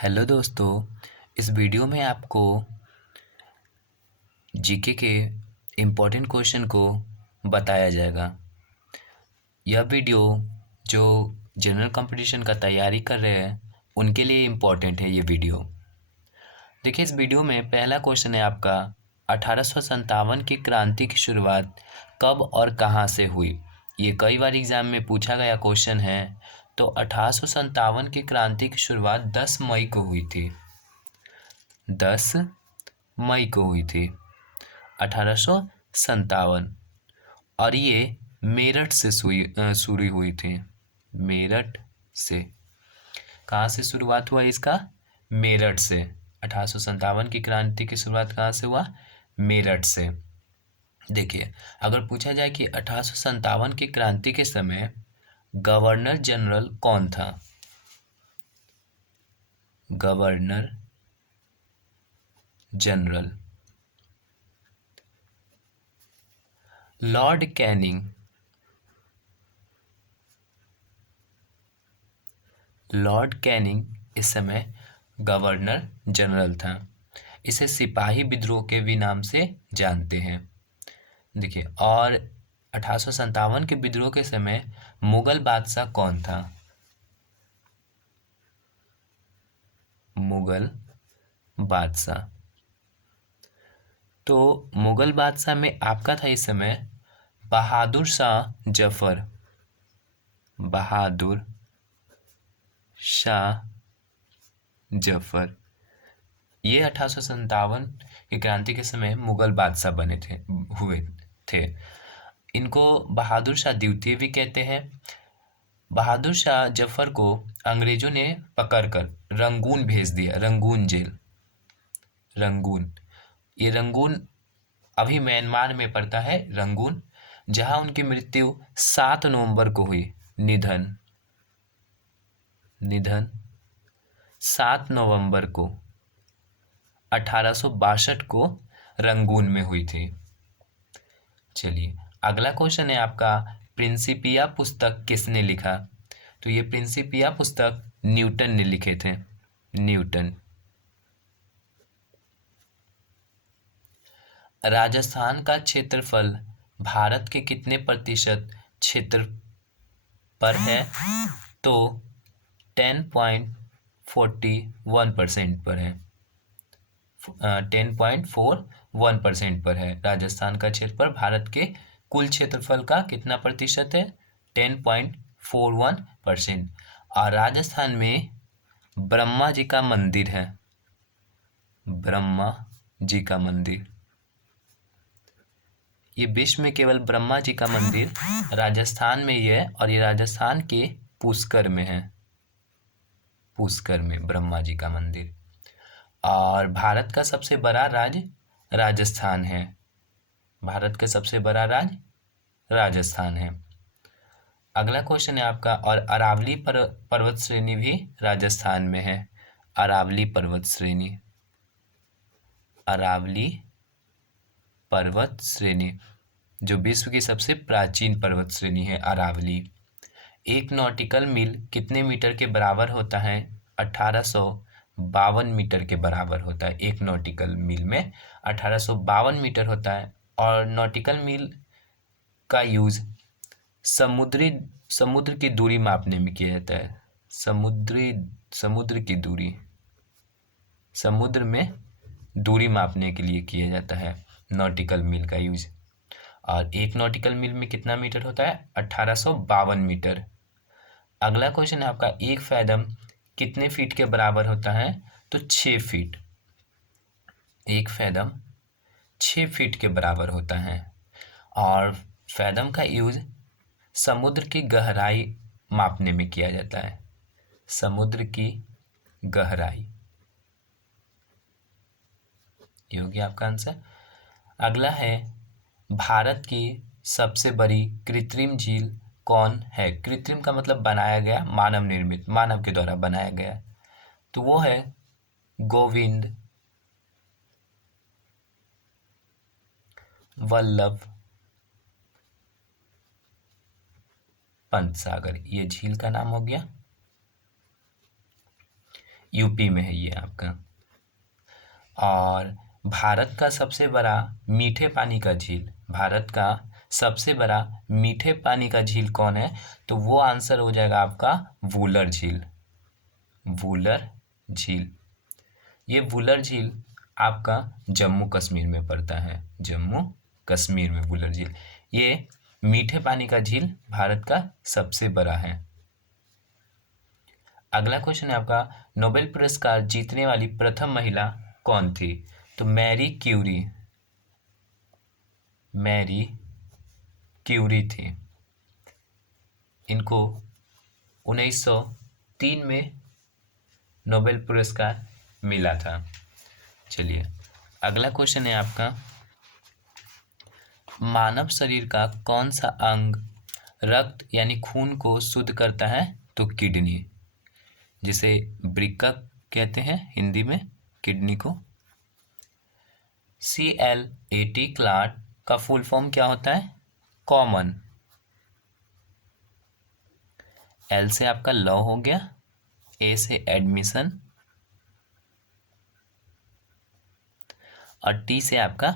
Hello दोस्तों। इस video में आपको जीके के इम्पोर्टेंट क्वेश्चन को बताया जाएगा। यह वीडियो जो जनरल कंपटीशन का तैयारी कर रहे हैं उनके लिए इम्पोर्टेंट है ये वीडियो। देखिए, इस वीडियो में पहला क्वेश्चन है आपका 1857 की क्रांति की शुरुआत कब और कहाँ से हुई। ये कई बार एग्जाम में पूछा गया क्वेश्चन है। तो 1857 की क्रांति की शुरुआत 10 मई को हुई थी। 10 मई को हुई थी 1857। और ये मेरठ से शुरू हुई थी। मेरठ से। कहाँ से शुरुआत हुआ इसका? मेरठ से। 1857 की क्रांति की शुरुआत कहाँ से हुआ? मेरठ से। देखिए, अगर पूछा जाए कि 1857 की क्रांति के समय गवर्नर जनरल कौन था? Governor general Lord Canning. Lord Canning इस समय गवर्नर जनरल था। इसे सिपाही विद्रोह के भी नाम से जानते हैं। देखिए, और 1857 के विद्रोह के समय मुगल बादशाह कौन था? मुगल बादशाह। तो मुगल बादशाह में आपका था इस समय बहादुर शाह जफर। बहादुर शाह जफर। ये 1857 की क्रांति के समय मुगल बादशाह हुए थे। इनको बहादुर शाह द्वितीय भी कहते हैं। बहादुर शाह जफर को अंग्रेजों ने पकड़कर रंगून भेज दिया। Rangoon jail. रंगून। ये रंगून अभी म्यांमार में पड़ता है। रंगून, जहां उनकी मृत्यु 7 नवंबर को हुई। निधन 7 नवंबर को 1862 को रंगून में हुई थी। चलिए, अगला क्वेश्चन है आपका प्रिंसिपिया पुस्तक किसने लिखा? तो ये प्रिंसिपिया पुस्तक न्यूटन ने लिखे थे। न्यूटन। राजस्थान का क्षेत्रफल भारत के कितने प्रतिशत क्षेत्र पर है? तो 10.41% पर है। 10.41% पर है। राजस्थान का क्षेत्रफल भारत के कुल क्षेत्रफल का कितना प्रतिशत है? 10.41%। और राजस्थान में ब्रह्मा जी का मंदिर है। ब्रह्मा जी का मंदिर। ये विश्व में केवल ब्रह्मा जी का मंदिर राजस्थान में ही है, और ये राजस्थान के पुष्कर में है। पुष्कर में ब्रह्मा जी का मंदिर। और भारत का सबसे बड़ा राज्य राजस्थान है। भारत का सबसे बड़ा राज्य राजस्थान है। अगला क्वेश्चन है आपका, और अरावली पर्वत श्रेणी भी राजस्थान में है। अरावली पर्वत श्रेणी। अरावली पर्वत श्रेणी जो विश्व की सबसे प्राचीन पर्वत श्रेणी है, अरावली। 1 नॉटिकल मील कितने मीटर के बराबर होता है? 1852 मीटर के बराबर होता है। 1 नॉटिकल मील में 1852 मीटर होता है। और नॉटिकल मील का यूज समुद्र की दूरी मापने में किया जाता है। समुद्र की दूरी। समुद्र में दूरी मापने के लिए किया जाता है नॉटिकल मील का यूज। और 1 नॉटिकल मील में कितना मीटर होता है? 1852 मीटर। अगला क्वेश्चन है आपका, 1 फैदम कितने फीट के बराबर होता है? तो 6 फीट। 1 फैदम 6 फीट के बराबर होता है। और फैदम का यूज समुद्र की गहराई मापने में किया जाता है। समुद्र की गहराई। ये हो गया आपका आंसर। अगला है, भारत की सबसे बड़ी कृत्रिम झील कौन है? कृत्रिम का मतलब बनाया गया, मानव निर्मित, मानव के द्वारा बनाया गया। तो वो है गोविंद वल्लभ पंत सागर। ये झील का नाम हो गया। यूपी में है ये आपका। और भारत का सबसे बड़ा मीठे पानी का झील, भारत का सबसे बड़ा मीठे पानी का झील कौन है? तो वो आंसर हो जाएगा आपका वुलर झील। वुलर झील, ये वुलर झील आपका जम्मू कश्मीर में पड़ता है। जम्मू कश्मीर में वुलर झील, ये मीठे पानी का झील भारत का सबसे बड़ा है। अगला क्वेश्चन है आपका, नोबेल पुरस्कार जीतने वाली प्रथम महिला कौन थी? तो मैरी क्यूरी, मैरी क्यूरी थी। इनको 1903 में नोबेल पुरस्कार मिला था। चलिए अगला क्वेश्चन है आपका, मानव शरीर का कौन सा अंग रक्त यानी खून को शुद्ध करता है? तो किडनी, जिसे वृक्क कहते हैं हिंदी में, किडनी को। CLAT क्लाट का फुल फॉर्म क्या होता है? कॉमन। L से आपका लॉ हो गया, A से एडमिशन और T से आपका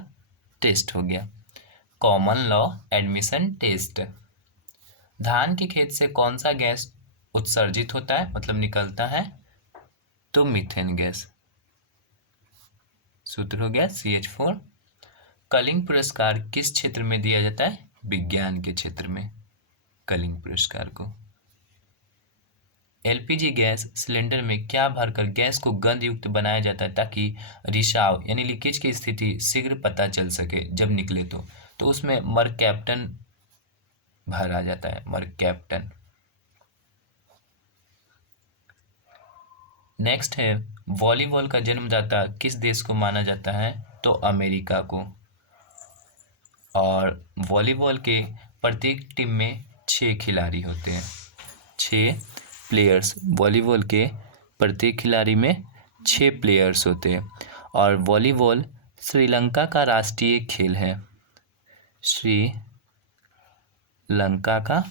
टेस्ट हो गया, कॉमन लॉ एडमिशन टेस्ट। धान के खेत से कौन सा गैस उत्सर्जित होता है, मतलब निकलता है? तो मीथेन गैस। सूत्र हो गया CH4। कलिंग पुरस्कार किस क्षेत्र में दिया जाता है? विज्ञान के क्षेत्र में कलिंग पुरस्कार को। LPG गैस सिलेंडर में क्या भरकर गैस को गंध युक्त बनाया जाता है ताकि रिसाव यानी लीकेज की स्थिति शीघ्र पता चल सके जब निकले तो उसमें मरकैप्टन भरा जाता है, मरकैप्टन। नेक्स्ट है, वॉलीबॉल का जन्मदाता किस देश को माना जाता है? तो अमेरिका को। और वॉलीबॉल के प्रत्येक टीम में 6 खिलाड़ी होते हैं, 6 प्लेयर्स। वॉलीबॉल के प्रत्येक खिलाड़ी में 6 प्लेयर्स होते हैं। और वॉलीबॉल श्रीलंका का राष्ट्रीय खेल है। श्रीलंका का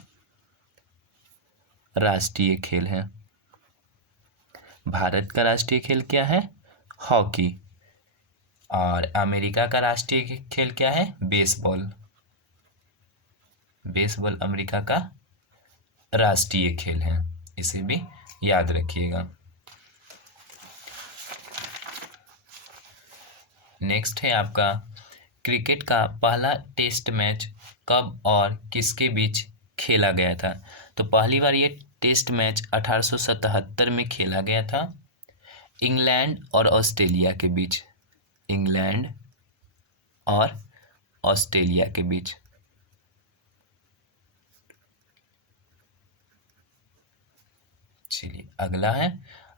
राष्ट्रीय खेल है। भारत का राष्ट्रीय खेल क्या है? हॉकी। और अमेरिका का राष्ट्रीय खेल क्या है? बेसबॉल। बेसबॉल अमेरिका का राष्ट्रीय खेल है, इसे भी याद रखिएगा। नेक्स्ट है आपका, क्रिकेट का पहला टेस्ट मैच कब और किसके बीच खेला गया था? तो पहली बार ये टेस्ट मैच 1877 में खेला गया था, इंग्लैंड और ऑस्ट्रेलिया के बीच। इंग्लैंड और ऑस्ट्रेलिया के बीच। चलिए अगला है,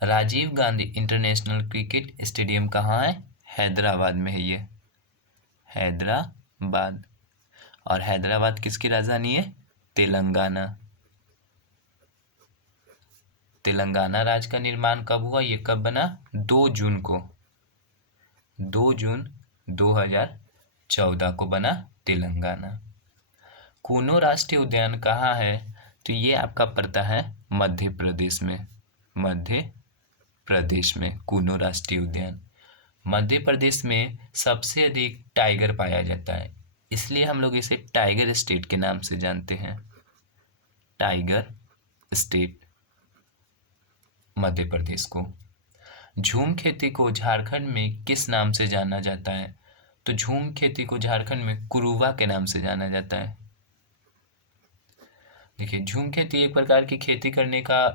Rajiv Gandhi international cricket stadium कहाँ है? हैदराबाद में है ये, हैदराबाद। और हैदराबाद किसकी राजधानी है? तेलंगाना। तेलंगाना राज्य का निर्माण कब हुआ? ये कब बना? 2 जून को, 2 जून 2014 को बना तेलंगाना। कूनो राष्ट्रीय उद्यान कहाँ है? तो ये आपका पड़ता है मध्य प्रदेश में, मध्य प्रदेश में कूनो राष्ट्रीय उद्यान। मध्य प्रदेश में सबसे अधिक टाइगर पाया जाता है, इसलिए हम लोग इसे टाइगर स्टेट के नाम से जानते हैं, टाइगर स्टेट मध्य प्रदेश को। झूम खेती को झारखंड में किस नाम से जाना जाता है? तो झूम खेती को झारखंड में कुरुवा के नाम से जाना जाता है। देखिए, झूम खेती एक प्रकार की खेती करने का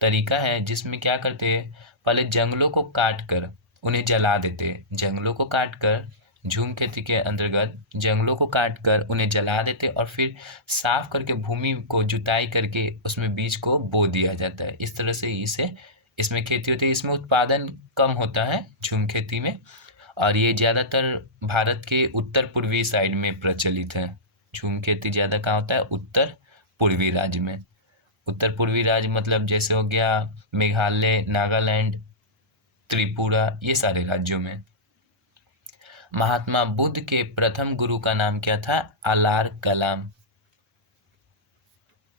तरीका है जिसमें क्या करते हैं, पहले जंगलों को काट कर उन्हें जला देते हैं। जंगलों को काट कर, झूम खेती के अंतर्गत जंगलों को काट कर उन्हें जला देते और फिर साफ करके भूमि को जुताई करके उसमें बीज को बो दिया जाता है। इस तरह से इसमें खेती होती है। इसमें उत्पादन कम होता है झूम खेती में, और ये ज़्यादातर भारत के उत्तर पूर्वी साइड में प्रचलित है। झूम खेती ज़्यादा कहाँ होता है? उत्तर पूर्वी राज्य में। उत्तर पूर्वी राज्य मतलब जैसे हो गया मेघालय, नागालैंड, त्रिपुरा, ये सारे राज्यों में। महात्मा बुद्ध के प्रथम गुरु का नाम क्या था? अलार कलाम,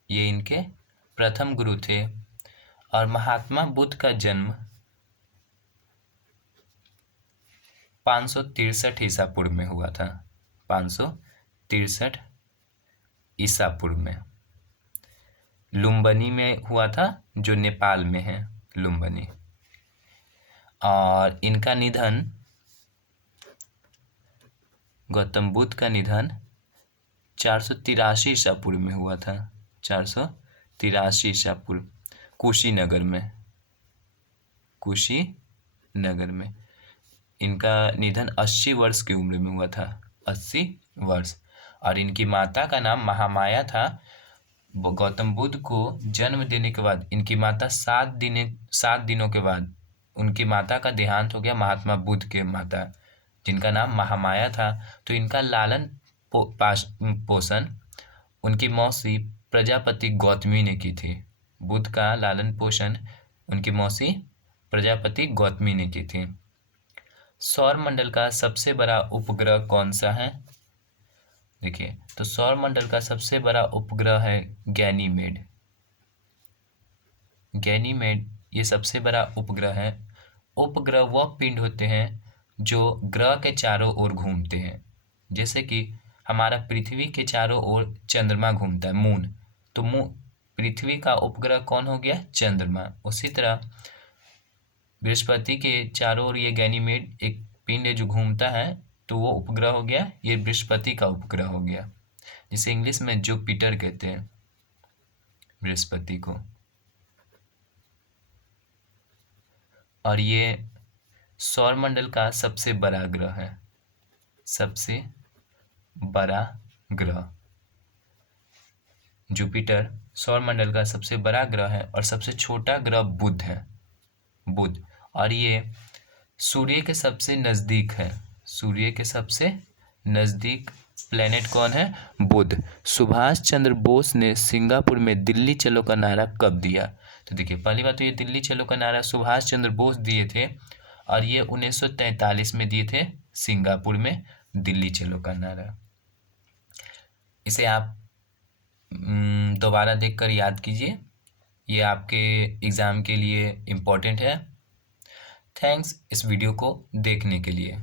ये इनके प्रथम गुरु थे। और महात्मा बुद्ध का जन्म 563 ईसा पूर्व में हुआ था। 563 ईसा पूर्व में लुम्बिनी में हुआ था, जो नेपाल में है लुम्बिनी। और इनका निधन, गौतम बुद्ध का निधन 483 ईसा पूर्व में हुआ था। 483 ईसा पूर्व, कुशीनगर में। कुशीनगर में इनका निधन 80 वर्ष की उम्र में हुआ था। 80 वर्ष। और इनकी माता का नाम महामाया था। गौतम बुद्ध को जन्म देने के बाद इनकी माता 7 दिनों के बाद उनकी माता का देहांत हो गया, महात्मा बुद्ध के माता, जिनका नाम महामाया था। तो इनका लालन पोषण उनकी मौसी प्रजापति गौतमी ने की थी। बुद्ध का लालन पोषण उनकी मौसी प्रजापति गौतमी ने की थी। सौर मंडल का सबसे बड़ा उपग्रह कौन सा है? देखिए, तो सौर मंडल का सबसे बड़ा उपग्रह है गैनीमेड। गैनीमेड ये सबसे बड़ा उपग्रह है। उपग्रह वह पिंड होते हैं जो ग्रह के चारों ओर घूमते हैं। जैसे कि हमारा पृथ्वी के चारों ओर चंद्रमा घूमता है, मून। तो पृथ्वी का उपग्रह कौन हो गया? चंद्रमा। उसी तरह बृहस्पति के चारों ओर ये गैनीमेड एक पिंड है जो घूमता है, तो वो उपग्रह हो गया, ये बृहस्पति का उपग्रह हो गया, जिसे इंग्लिश में जुपिटर कहते हैं बृहस्पति को। और ये सौरमंडल का सबसे बड़ा ग्रह है। सबसे बड़ा ग्रह जुपिटर सौरमंडल का सबसे बड़ा ग्रह है। और सबसे छोटा ग्रह बुध है, बुध। और ये सूर्य के सबसे नज़दीक है। सूर्य के सबसे नज़दीक प्लेनेट कौन है? बुध। सुभाष चंद्र बोस ने सिंगापुर में दिल्ली चलो का नारा कब दिया? तो देखिए, पहली बात तो ये दिल्ली चलो का नारा सुभाष चंद्र बोस दिए थे, और ये 1943 में दिए थे सिंगापुर में दिल्ली चलो का नारा। इसे आप दोबारा देखकर याद कीजिए, ये आपके एग्ज़ाम के लिए इम्पोर्टेंट है। थैंक्स इस वीडियो को देखने के लिए।